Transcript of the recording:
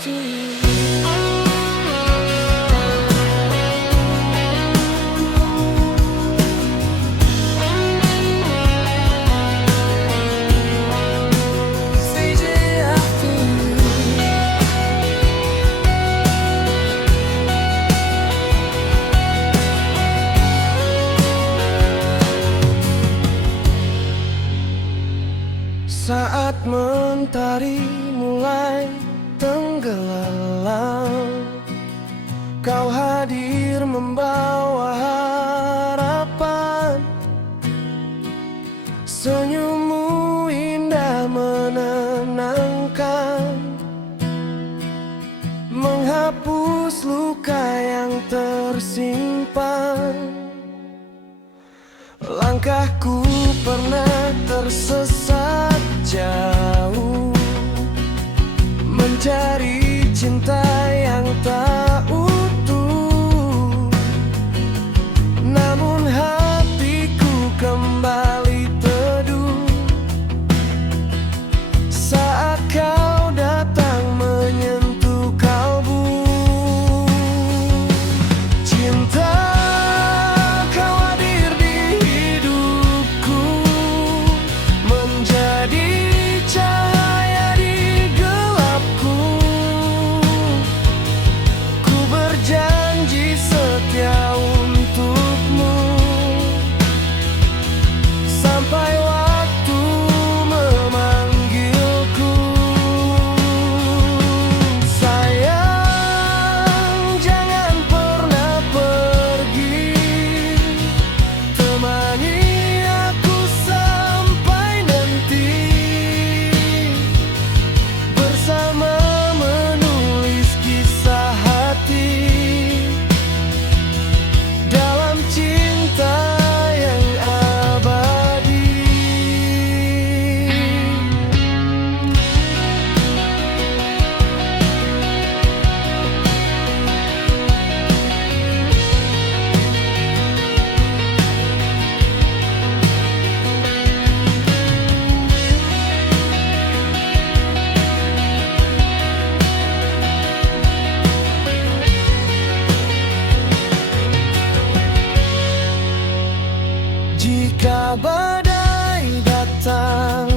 to you. Saat mentari mulai tenggelam, kau hadir membawa harapan. Senyummu indah menenangkan, menghapus luka yang tersimpan. Langkahku pernah tersesat jauh, mencari cinta yang tak utuh. Namun hatiku kembali teduh saat kau datang menyentuh kalbu. Cinta kau hadir di hidupku, menjadi cahaya di gelapku. Ku berjanji setia untukmu sampai waktu memanggilku. Sayang, jangan pernah pergi, temani aku sampai nanti, bersama menulis kisah hati dalam cinta yang abadi. Jika badai datang